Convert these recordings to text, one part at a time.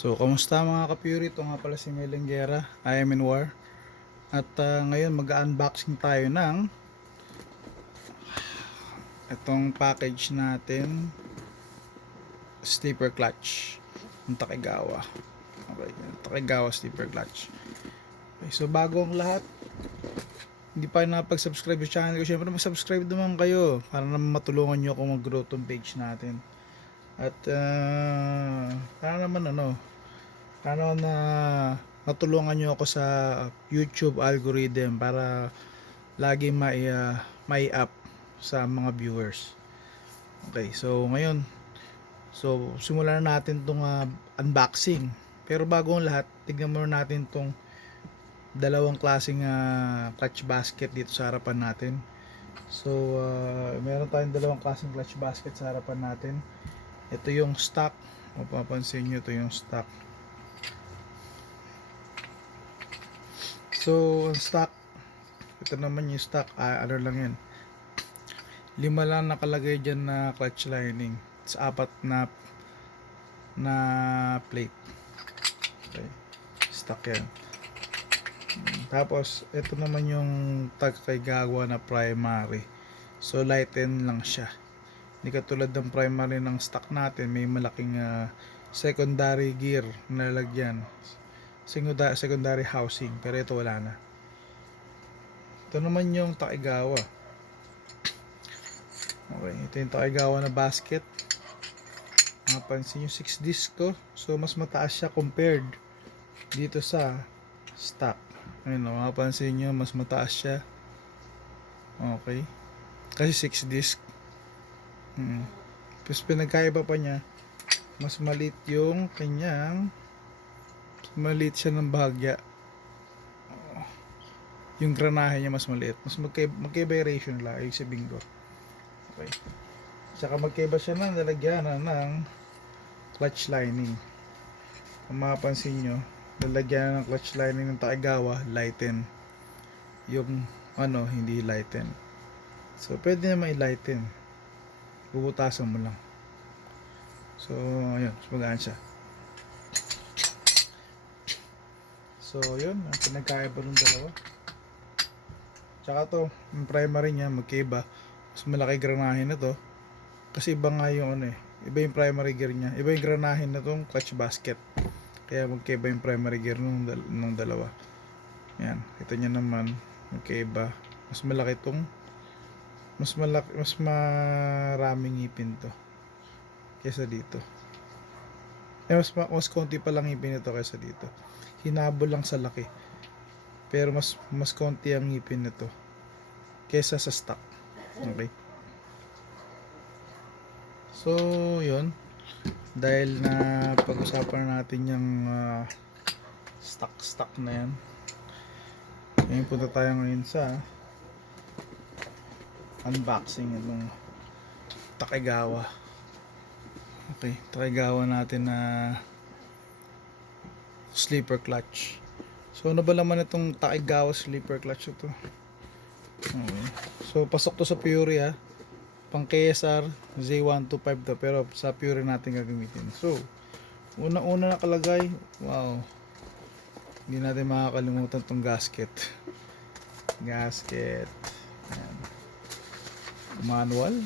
So, kamusta mga ka-Fury? Ito nga pala si Melenggera. I am in war. At ngayon mag-unboxing tayo ng itong package natin, sleeper clutch ng Takegawa. Okay, Takegawa sleeper clutch. Okay, so bago ang lahat, hindi pa nakapag-subscribe sa channel ko, syempre mag-subscribe naman kayo para naman matulungan nyo ako mag-grow tong page natin. At sana naman na matulungan nyo ako sa YouTube algorithm para lagi mai-up sa mga viewers. Okay, so ngayon, simulan na natin tong unboxing. Pero bago ang lahat, tignan muna natin tong dalawang klaseng clutch basket dito sa harapan natin. So, meron tayong dalawang klaseng clutch basket sa harapan natin. Ito yung stock. Mapapansin nyo, ito yung stock. So, ang stock, ito naman yung stock, ano lang yan, 5 lang nakalagay dyan na clutch lining sa 4 na plate. Okay, stock yan. Tapos, ito naman yung Takegawa na primary. So, lighten lang siya. Hindi katulad ng primary ng stock natin, may malaking secondary gear na lalagyan. Secondary housing, pero ito wala na. Ito naman yung Takegawa. Okay, ito yung Takegawa na basket. Mapansin yung 6 disc to. So mas mataas siya compared dito sa stock. Ayun, mapapansin nyo, mas mataas siya. Okay, kasi 6 disc. Tapos pinagkaiba pa niya, mas maliit yung kanyang, maliit siya ng bahagya. Yung granahe niya mas maliit. Mas magka-variation lang, yung sabihin ko. Okay. Saka magkaiba siya ng lalagyanan ng clutch lining. Kung mapapansin nyo, lalagyan ng clutch lining ng Takegawa, lighten. Yung hindi lighten. So, pwede naman i-lighten. Bubutasan mo lang. So, ayun. Magaan siya. So, yun. Ang pinagkaiba ng dalawa. Tsaka to, yung primary niya, magkaiba. Mas malaki granahe na to. Kasi iba nga yung iba yung primary gear niya. Iba yung granahe na tong clutch basket. Kaya magkaiba yung primary gear nung dalawa. Yan, kita nyo naman, magkaiba. Mas malaki tong, mas maraming ngipin to kaysa dito. Mas konti pa lang ngipin ito kaysa dito. Hinabol lang sa laki. Pero mas konti ang ngipin nito kaysa sa stock. Okay. So, yun. Dahil na pag-usapan natin yung stock na yan. Ngayon punta tayo ngayon sa unboxing ng Takegawa. Okay, Takegawa natin na sleeper clutch. So, ano ba naman itong Takegawa sleeper clutch ito? Okay. So, pasok to sa Fury pang KSR Z125 to, pero sa Fury natin gagamitin. So, una nakalagay, wow, hindi natin makakalimutan tong gasket. Ayan. Manual,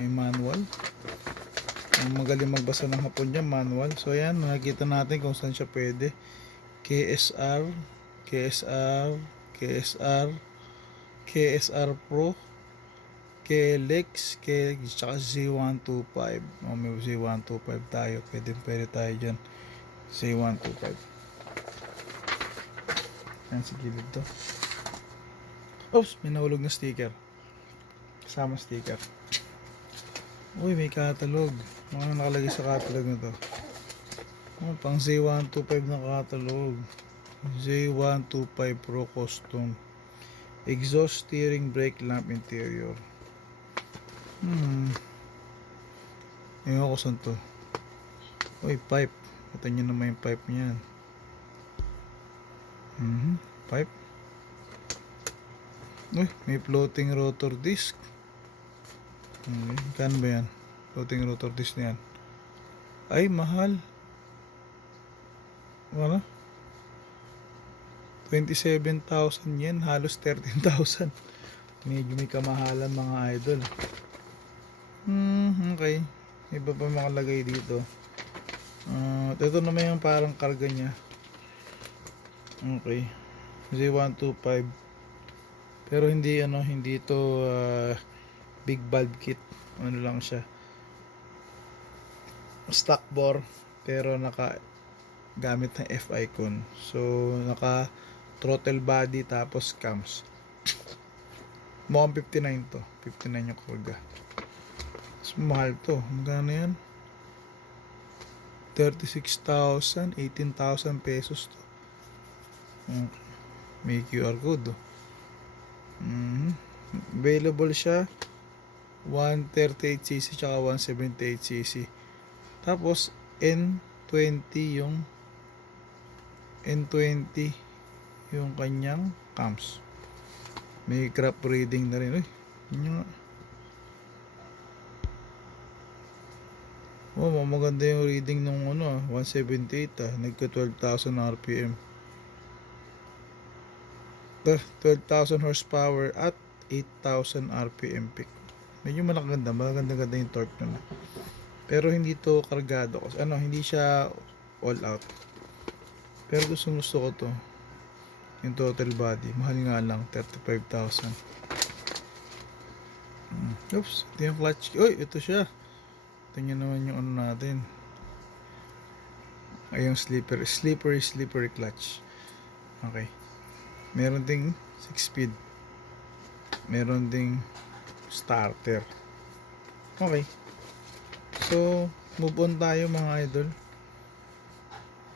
may manual. Ang magaling magbasa ng Hapon dyan, manual. So ayan, nakikita natin kung saan siya pwede. KSR Pro, KLX, tsaka Z125. May Z125 tayo. Pwede tayo dyan. Z125. Yan, sa gilid to. Oops, may nahulog na sticker. Kasama sticker. Uy, may catalog. Ano nakalagay sa catalog na to? Pang Z125 na catalog. Z125 Pro Custom. Exhaust, steering, brake lamp, interior. Ewan ko saan to. Uy, pipe. Ito nyo naman yung pipe niyan. Pipe. Uy, may floating rotor disc. Kan ba yan? Floating rotor disc na yan. Ay, mahal. Ano? 27,000 yen, halos 13,000. Medyo may kamahalan mga idol. Okay. Iba pa makalagay dito. Ito naman yung parang karga niya. Okay. Z125. Pero hindi hindi ito big valve kit. Ano lang siya. Stock bore pero naka gamit ng F icon. So naka throttle body tapos cams. Mukhang 59 to. 59 yung karga. Mas mahal to. Magkano yan? 36,000, 18,000 pesos to. May QR code. Available siya 138cc tsaka 178cc. Tapos N20 yung kanyang cams. May crop reading na rin. Yun nga. Maganda yung reading nung 178 nagka 12,000 RPM. 12,000 horsepower at 8,000 RPM peak. Medyo maganda yung torque nun. Pero hindi to kargado kasi hindi siya all out. Pero gusto ko to. Yung total body, mahal nga lang 35,000. Oops, ito yung clutch. Uy, ito siya. Ito nyo naman yung natin. Ay, yung slippery clutch. Okay. Meron ding 6 speed. Meron ding starter. Okay. So, move on tayo mga idol.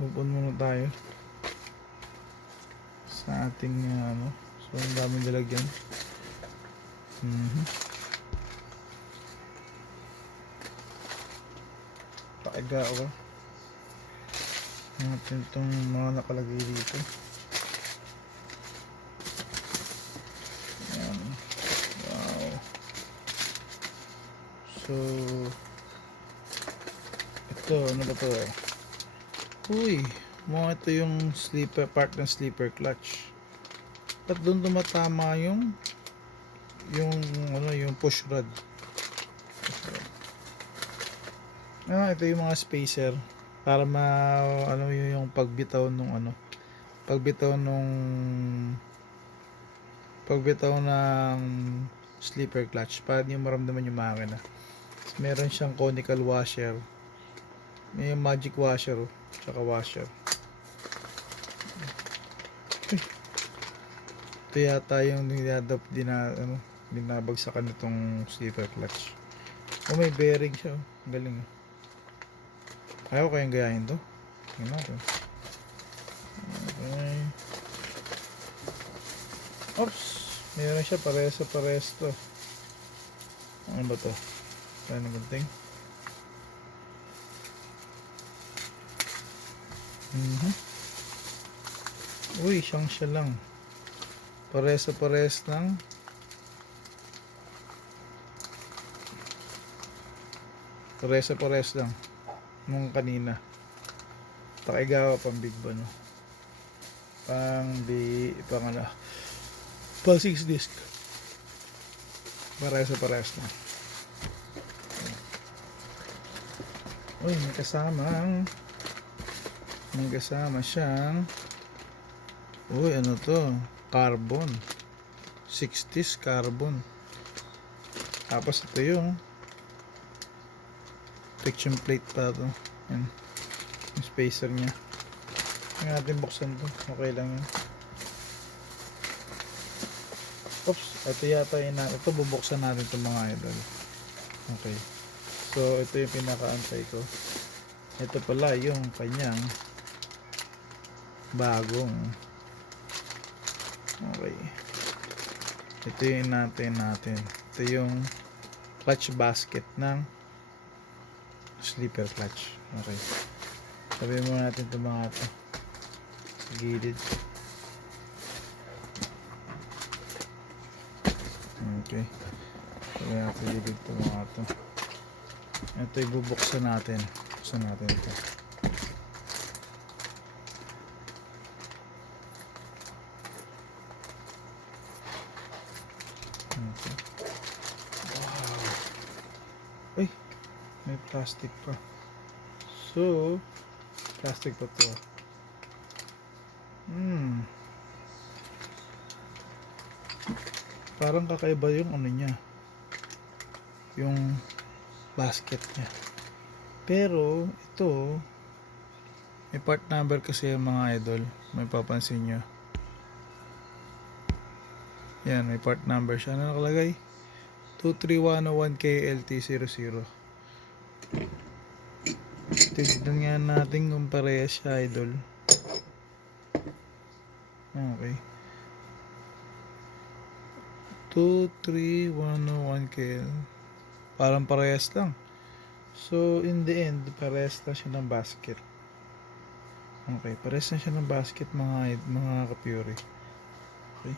Move on muna tayo sa ating so ang daming lalagyan. Takegawa natin itong mga nakalagay dito. Ayan. Wow. So ito, ano ba to? Uy, ito yung part ng sleeper clutch. At doon tumatama yung push rod. Ito yung mga spacer para yung pagbitaw ng sleeper clutch para hindi maramdaman yung makina. Meron siyang conical washer. May magic washer tsaka washer. Ito yata yung binabagsakan nitong sleeper clutch. May bearing siya. Galing. Ayaw kayang gayahin to. Tingnan natin. Okay. Oops. Meron siya pares to. Ano ba to? Kaya ng gunting. Uy, siya lang. Pares lang. Pares lang. Nung kanina. Takegawa pang big ba no? Pang 6 disc. Pares lang. Uy, may kasama siyang ano to? Carbon. 60s carbon. Tapos ito yung friction plate pa to. Yan. Yung spacer niya. Hindi natin buksan to. Okay lang yan. Oops. Ito yata yun na. Ito bubuksan natin itong mga idol. Okay. So ito yung pinakaantay ko. Ito pala yung kanyang bagong. Okay. Ito yung natin. Ito yung clutch basket ng sleeper clutch. Okay. Sabihin muna natin itong mga ito. Sa gilid. Okay. Sabihin natin sa gilid itong mga ito. Ito ibubuksan natin. Buksan natin ito. Plastic pa. So, plastic pa to. Parang kakaiba yung ano niya. Yung basket niya. Pero, ito, may part number kasi yung mga idol. May papansin nyo. Yan, may part number siya. Ano nakalagay? 23101 KLT00. Tignan nga natin kung parehas siya, idol. Okay. 23101 KL. Parang parehas lang. So, in the end, parehas na siya ng basket. Okay, parehas na siya ng basket mga ka-Fury. Okay.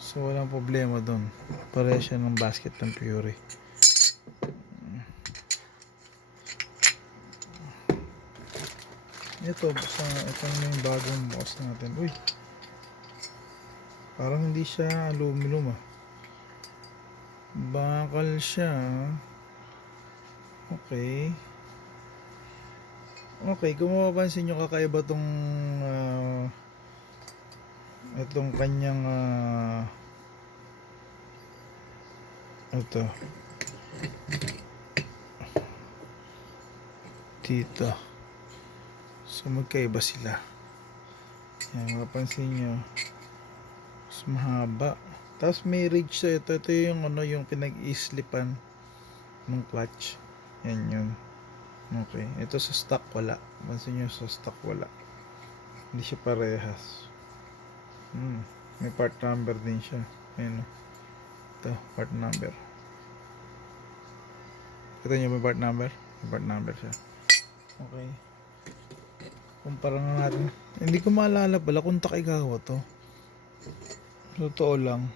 So, walang problema doon. Parehas siya ng basket ng Fury. Ito na yung bagong box natin. Uy, parang hindi siya aluminum ah. Bakal siya. Okay. Okay, kung mapapansin nyo, kakaiba tong itong kanyang ito dito. So magkaiba sila. Yan, mapapansin nyo, mas mahaba. Tapos may ridge sa ito. Ito yung ano, yung pinag-islipan ng clutch. Yan yun. Okay, ito sa stock wala. Pansin nyo, sa stock wala. Hindi siya parehas. May part number din siya. Ayan. Ito, part number. Ito nyo, may part number. May part number siya. Okay. Kumpara nga natin. Hindi ko maalala pala kung Takegawa to. Totoo lang.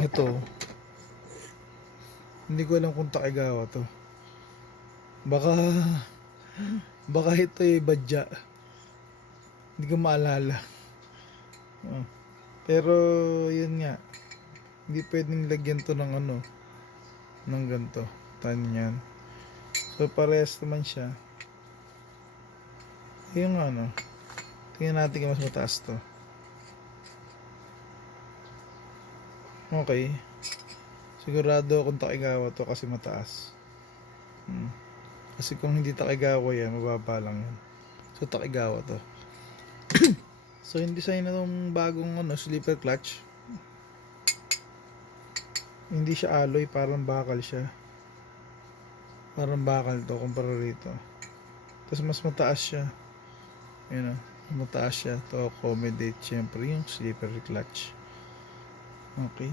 Ito. Hindi ko alam kung Takegawa to. Baka ito yung badya. Hindi ko maalala. Pero yun nga. Hindi pwedeng lagyan to ng ano, ng ganito. Tanyan. So parehas naman siya. Yung ano. Tingnan natin kung mas mataas to. Okay. Sigurado akong Takegawa to kasi mataas. Kasi kung hindi Takegawa yan, mababa lang yan. So Takegawa to. So yung design na itong bagong ano, slipper clutch, hindi siya alloy, parang bakal siya. Parang bakal to kumpara rito. Tapos mas mataas siya. Yun o, mataas siya to accommodate syempre yung slipper clutch. Okay.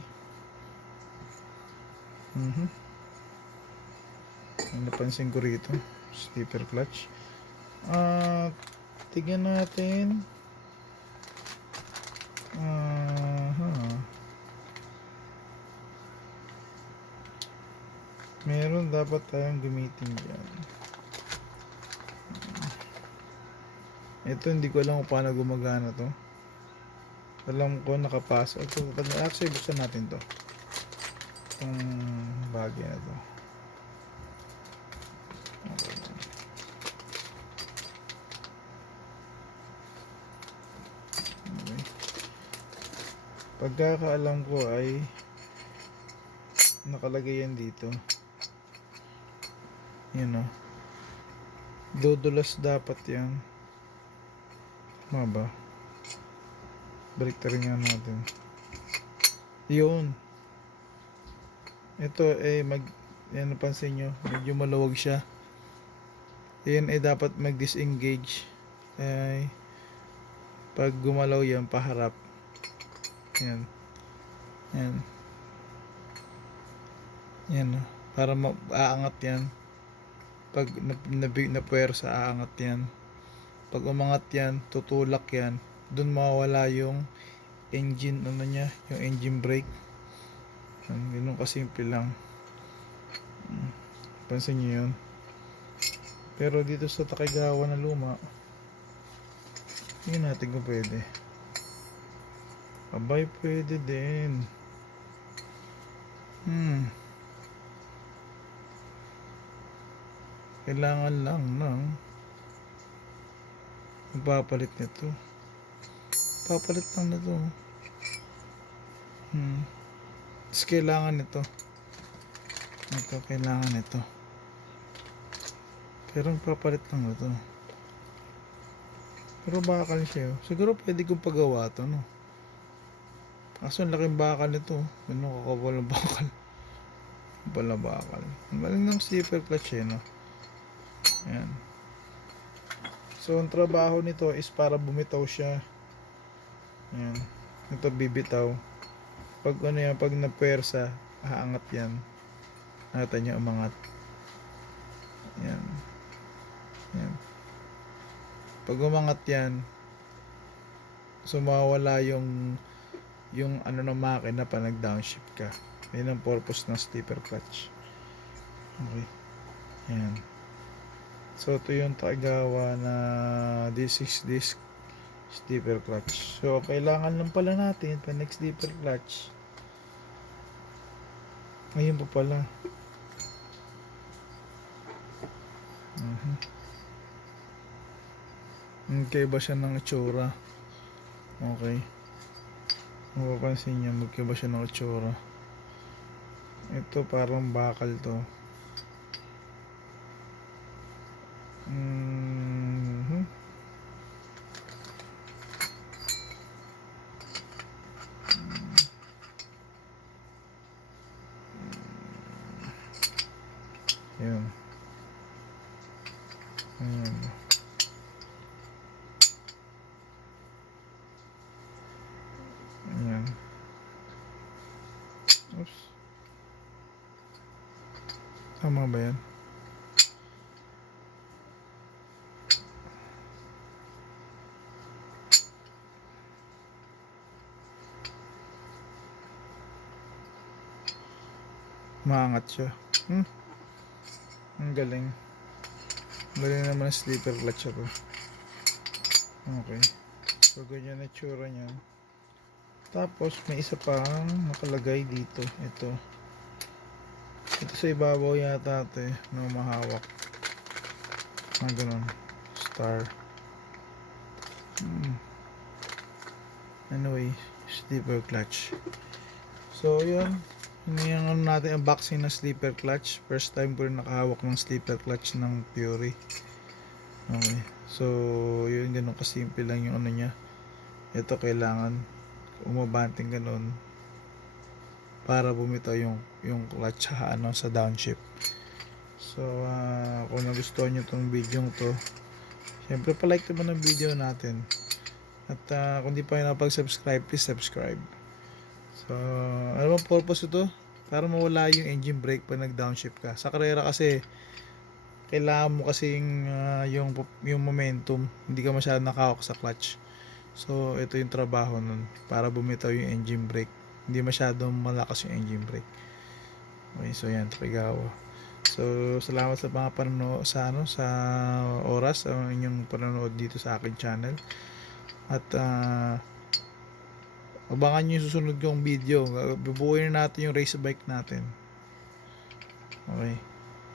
Ang napansin ko rito, slipper clutch. Tignan natin. Meron dapat tayong gamitin dyan. Ito hindi ko alam kung paano gumagana to. Alam ko nakapasok. Actually buksan natin to. Itong bagay na to. Okay. Pagkakaalam ko ay nakalagay yan dito. Yan o. Dudulas dapat yan. Tama ba? Balik na rin nga natin. Yun. Ito yan napansin nyo, medyo maluwag siya. Yan dapat mag-disengage. Pag gumalaw yan, paharap. Yan. Yan. Yan. Para aangat yan. Pag napuwersa, aangat yan. Pag umangat yan, tutulak yan. Doon mawawala yung engine, ano niya, yung engine brake. Ganun kasimple lang. Pansin nyo yun. Pero dito sa Takegawa na luma, tingnan natin kung pwede. Abay, pwede din. Kailangan lang ng magpapalit nito. Papalit lang nito. Tapos kailangan nito. Ito, kailangan nito. Pero papalit lang nito. Pero bakal siya. Siguro pwede kong pagawa to, no? Kaso ang laking bakal nito. Ano kakapal na bakal. Kapal na bakal. Ang galing ng slipper clutch no? Ayan. So ang trabaho nito is para bumitaw siya. Ayan. Ito bibitaw. Pag ano yan, pag napuwersa, haangat yan. Natin niya umangat. Ayan. Ayan. Pag umangat yan, so mawala yung ano ng makina pa nag downshift ka. Yan ang purpose ng slipper clutch. Okay. Ayan. So ito yung Takegawa na D6 disc slipper clutch. So kailangan lang pala natin pa next slipper clutch. Ayun pa pala. Magkaiba siya ng itsura. Okay. Mapapansin nyo, magkaiba siya ng itsura. Ito parang bakal to. Ayan. Ayan. Ayan. Oops. Tama ba yan? Maangat siya. Ang galing. Ang galing naman ang slipper clutch ako. Okay. So ganyan na tsura niya. Tapos may isa pang nakalagay dito. Ito sa ibabaw yata ito na mahawak na ganun. Star. Anyway, slipper clutch. So yun. Yung ano natin, unboxing ng slipper clutch. First time ko rin nakahawak ng slipper clutch ng Fury. Okay. So yun, ganun kasimple lang yung ano niya. Ito kailangan umabanting ganun para bumitaw yung clutch sa downshift. So kung nagustuhan nyo tong video to, syempre pa-like naman ang video natin. At kung di pa nakapag-subscribe, please subscribe. So ano bang purpose ito? Para mawala yung engine brake pag nag-downshift ka. Sa karera kasi kailangan mo kasing yung momentum, hindi ka masyadong nakahawak sa clutch. So ito yung trabaho nun, para bumitaw yung engine brake. Hindi masyadong malakas yung engine brake. Okay, so yan, Takegawa. So salamat sa mga panonood sa oras ang inyong panonood dito sa akin channel. At abangan nyo yung susunod kong video. Bubuuin natin yung Racebike natin. Okay.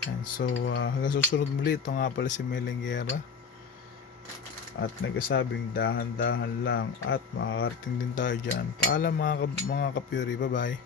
And so hanggang susunod muli, ito nga pala si Melenguera. At nagkasabing dahan-dahan lang at makakarating din tayo dyan. Paalam mga ka-Fury. Bye bye.